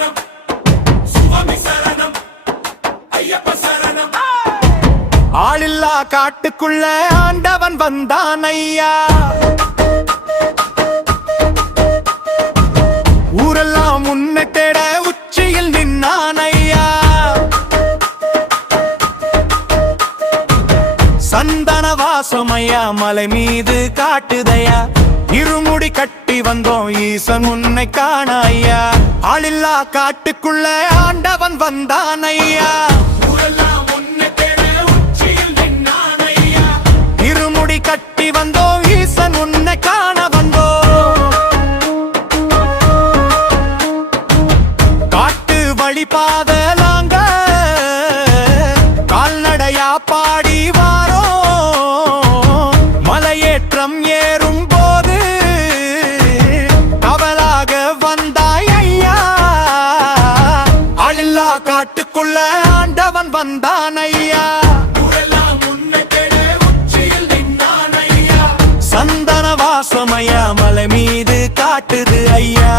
சரணம் சுவாமி சரணம் ஐயப்ப சரணம். ஆளில்லா காட்டுக்குள்ள ஆண்டவன் வந்தான் ஐயா. ஊரெல்லாம் முன்ன தேட உச்சியில் நின்னான் ஐயா. சந்தன வாசமையா மலை மீது காட்டுதையா. இருமுடி கட்டி வந்தோம் ஈசன் உன்னை காண ஐயா. ஆளில்லா காட்டுக்குள்ள ஆண்டவன் வந்தான் ஐயா. இருமுடி கட்டி வந்தோம் ஈசன் உன்னை காண வந்தோம். காட்டு வழி பாதலாங்க கால்நடையா பாடி வாரோம். மலையேற்றம் ஏறும் போது கவலாக வந்தாய் ஐயா. ஆளில்லா காட்டுக்குள்ள ஆண்டவன் வந்தான் ஐயா. சந்தன வாசமையா மலை மீது காட்டுது ஐயா.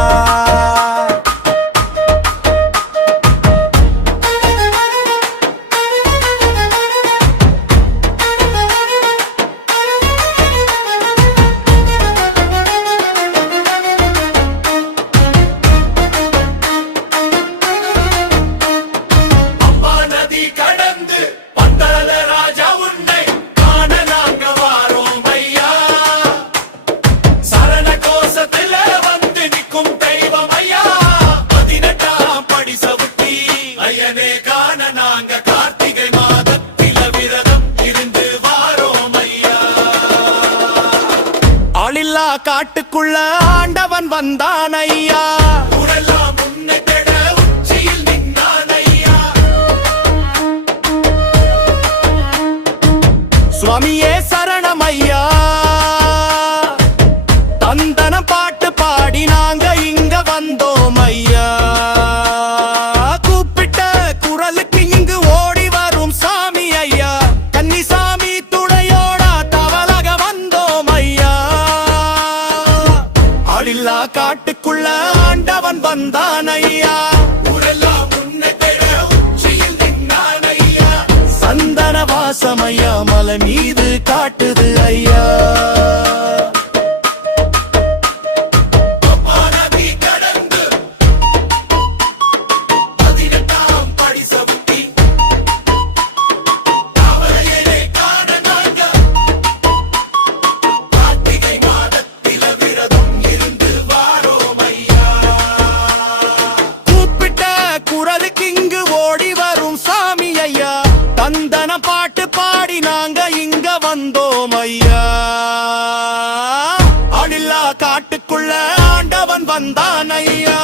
ஆளில்லா காட்டுக்குள்ள ஆண்டவன் வந்தான் ஐயா. சுவாமியே சரணம் ஐயா. தந்தன பாட்டு பாடி நாங்க இங்க வந்தோம் ஐயா. கூப்பிட்ட குரலுக்கு இங்கு ஓடி வரும் சாமி ஐயா. கன்னிசாமி துணையோட தவளாக வந்தோம் ஐயா. ஆளில்லா காட்டுக்குள்ள ஆண்டவன் வந்தான் ஐயா. சந்தன வாசமையா மலை மீது காட்டுது ஐயா. தந்தன பாட்டு பாடி நாங்க இங்க வந்தோம் ஐயா. ஆளில்லா காட்டுக்குள்ள ஆண்டவன் வந்தான் ஐயா.